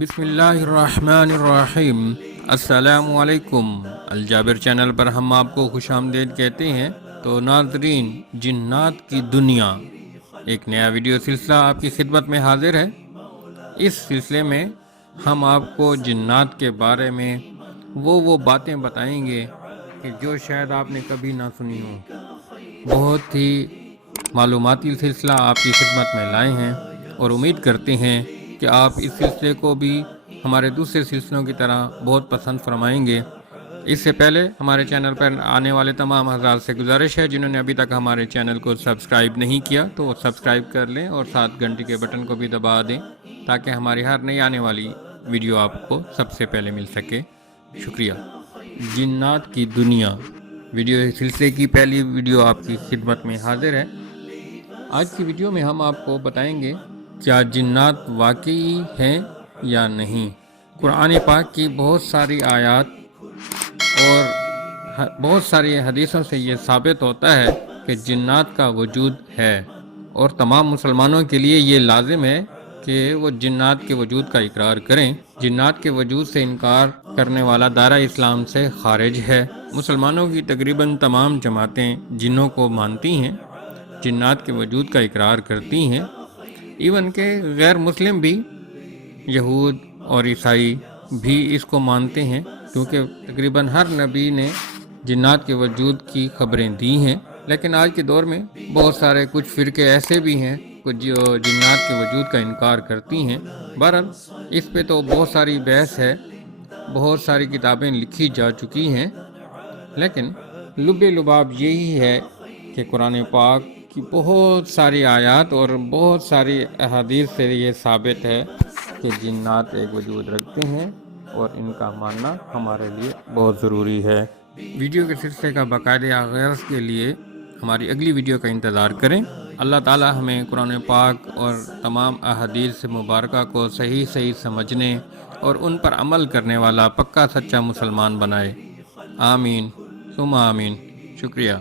بسم اللہ الرحمن الرحیم۔ السلام علیکم۔ الجابر چینل پر ہم آپ کو خوش آمدید کہتے ہیں۔ تو ناظرین، جنات کی دنیا ایک نیا ویڈیو سلسلہ آپ کی خدمت میں حاضر ہے۔ اس سلسلے میں ہم آپ کو جنات کے بارے میں وہ باتیں بتائیں گے کہ جو شاید آپ نے کبھی نہ سنی ہوں۔ بہت ہی معلوماتی سلسلہ آپ کی خدمت میں لائے ہیں اور امید کرتے ہیں کہ آپ اس سلسلے کو بھی ہمارے دوسرے سلسلوں کی طرح بہت پسند فرمائیں گے۔ اس سے پہلے ہمارے چینل پر آنے والے تمام حضرات سے گزارش ہے جنہوں نے ابھی تک ہمارے چینل کو سبسکرائب نہیں کیا تو وہ سبسکرائب کر لیں اور ساتھ گھنٹی کے بٹن کو بھی دبا دیں تاکہ ہماری ہر نئی آنے والی ویڈیو آپ کو سب سے پہلے مل سکے۔ شکریہ۔ جنات کی دنیا ویڈیو سلسلے کی پہلی ویڈیو آپ کی خدمت میں حاضر ہے۔ آج کی ویڈیو میں ہم آپ کو بتائیں گے کیا جنات واقعی ہیں یا نہیں۔ قرآن پاک کی بہت ساری آیات اور بہت ساری حدیثوں سے یہ ثابت ہوتا ہے کہ جنات کا وجود ہے، اور تمام مسلمانوں کے لیے یہ لازم ہے کہ وہ جنات کے وجود کا اقرار کریں۔ جنات کے وجود سے انکار کرنے والا دائرہ اسلام سے خارج ہے۔ مسلمانوں کی تقریباً تمام جماعتیں جنوں کو مانتی ہیں، جنات کے وجود کا اقرار کرتی ہیں۔ ایون کہ غیر مسلم بھی، یہود اور عیسائی بھی اس کو مانتے ہیں، کیونکہ تقریباً ہر نبی نے جنات کے وجود کی خبریں دی ہیں۔ لیکن آج کے دور میں بہت سارے کچھ فرقے ایسے بھی ہیں جو جنات کے وجود کا انکار کرتی ہیں۔ بہرحال اس پہ تو بہت ساری بحث ہے، بہت ساری کتابیں لکھی جا چکی ہیں، لیکن لب لباب یہی ہے کہ قرآن پاک کی بہت ساری آیات اور بہت ساری احادیث سے یہ ثابت ہے کہ جنات ایک وجود رکھتے ہیں، اور ان کا ماننا ہمارے لیے بہت ضروری ہے۔ ویڈیو کے سلسلے کا باقاعدہ آغاز کے لیے ہماری اگلی ویڈیو کا انتظار کریں۔ اللہ تعالی ہمیں قرآن پاک اور تمام احادیث مبارکہ کو صحیح سمجھنے اور ان پر عمل کرنے والا پکا سچا مسلمان بنائے۔ آمین ثم آمین۔ شکریہ۔